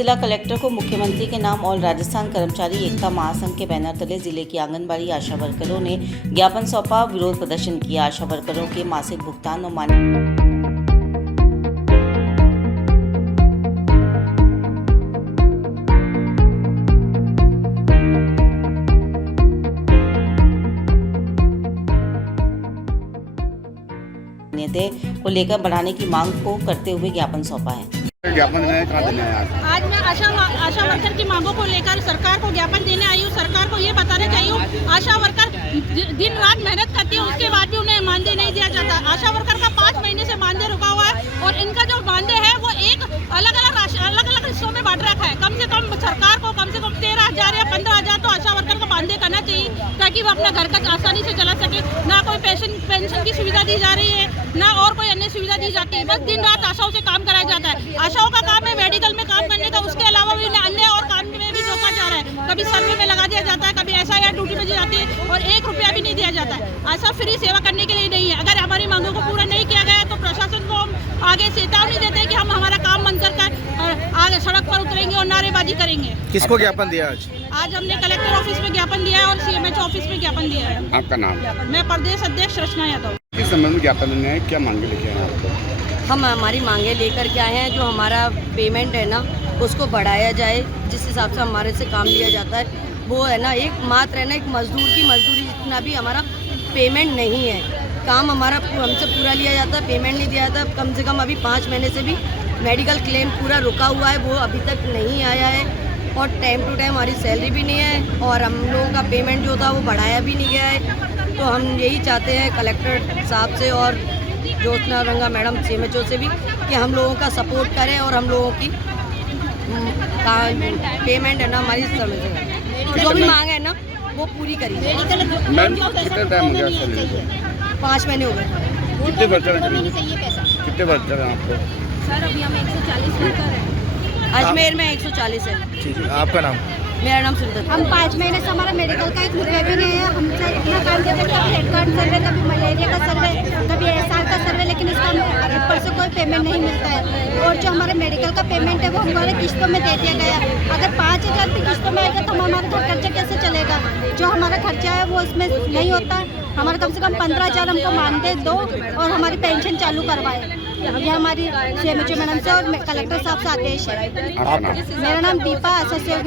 जिला कलेक्टर को मुख्यमंत्री के नाम ऑल राजस्थान कर्मचारी एकता महासंघ के बैनर तले जिले की आंगनबाड़ी आशा वर्करों ने ज्ञापन सौंपा, विरोध प्रदर्शन किया। आशा वर्करों के मासिक भुगतान और मान्यता को लेकर बढ़ाने की मांग को करते हुए ज्ञापन सौंपा है। ज्ञापन कहाँ देने आए? आज मैं आशा वर्कर की मांगों को लेकर सरकार को ज्ञापन देने आई हूँ। सरकार को ये बताना चाहिए, आशा वर्कर दिन रात मेहनत करती है, उसके बाद भी उन्हें मानदेय नहीं दिया जाता। आशा वर्कर का 5 महीने से मानदेय रुका हुआ है और इनका जो मानदेय है वो एक अलग अलग हिस्सों में बांट रखा है। कम से कम सरकार को कम से कम 13,000 या 15,000 तो आशा वर्कर का मानदेय करना चाहिए, ताकि वो अपना घर का आसानी से चला सके। ना कोई पेंशन की सुविधा दी जा रही है, ना और कोई अन्य सुविधा दी जाती है। बस दिन रात आशाओं से काम कराया जाता है। आशाओं का काम है मेडिकल में काम करने का, उसके अलावा भी अन्य और काम में भी रोका जा रहा है। कभी सर्वे में लगा दिया जाता है, कभी SIR ड्यूटी में जाती है और 1 रुपया भी नहीं दिया जाता है। आशा फ्री सेवा करने के लिए नहीं है। अगर हमारी मांगों को पूरा नहीं किया गया तो प्रशासन को हम आगे चेतावनी देते हैं कि हम हमारा काम बंद कर आगे सड़क पर उतरेंगे और नारेबाजी करेंगे। किसको ज्ञापन दिया आज हमने कलेक्टर ऑफिस में ज्ञापन दिया है और CMHO ऑफिस में ज्ञापन दिया है। आपका नाम? मैं प्रदेश अध्यक्ष रचना यादव। किस संबंध में ज्ञापन देने हैं, क्या मांगे लेके आए आपको? हम हमारी मांगे लेकर के आए हैं। जो हमारा पेमेंट है ना उसको बढ़ाया जाए, जिस हिसाब से हमारे से काम लिया जाता है वो है ना एक मात्र है ना एक मजदूर की मजदूरी जितना भी हमारा पेमेंट नहीं है। काम हमारा हमसे पूरा लिया जाता है, पेमेंट नहीं दिया जाता। कम से कम अभी 5 महीने से भी मेडिकल क्लेम पूरा रुका हुआ है, वो अभी तक नहीं आया है और टाइम टू टाइम हमारी सैलरी भी नहीं है और हम लोगों का पेमेंट जो था वो बढ़ाया भी नहीं गया है। तो हम यही चाहते हैं कलेक्टर साहब से और ज्योत्सना रंगा मैडम CMHO से भी कि हम लोगों का सपोर्ट करें और हम लोगों की पेमेंट है ना हमारी समय से जो भी मांग है ना वो पूरी करिए। मैम कितना टाइम हो गया सैलरी को? 5 महीने हो गए। कितने वर्कर हैं आपको? सर अभी हम 140 वर्कर हैं। अजमेर में 140 है। ठीक है, आपका नाम? मेरा नाम सुंदर। हम 5 महीने से हमारा मेडिकल का 1 रुपया भी नहीं है। हमसे इतना काम करते हैं, कभी हेड कार्ड सर्वे, कभी मलेरिया का सर्वे, कभी SR का सर्वे, लेकिन इसका ऊपर से कोई पेमेंट नहीं मिलता है। और जो हमारे मेडिकल का पेमेंट है वो हमारे किस्तों में दे दिया गया। अगर 5,000 भी किस्तों में आएगा तो हमारा घर खर्चा कैसे चलेगा? जो हमारा खर्चा है वो इसमें नहीं होता। हमारा कम से कम 15,000 हमको मानदेय दो और हमारी पेंशन चालू करवाए। ये हमारी CMHO मैडम से और कलेक्टर साहब से आदेश है। आपका नाम? मेरा नाम दीपा एसोसिएट।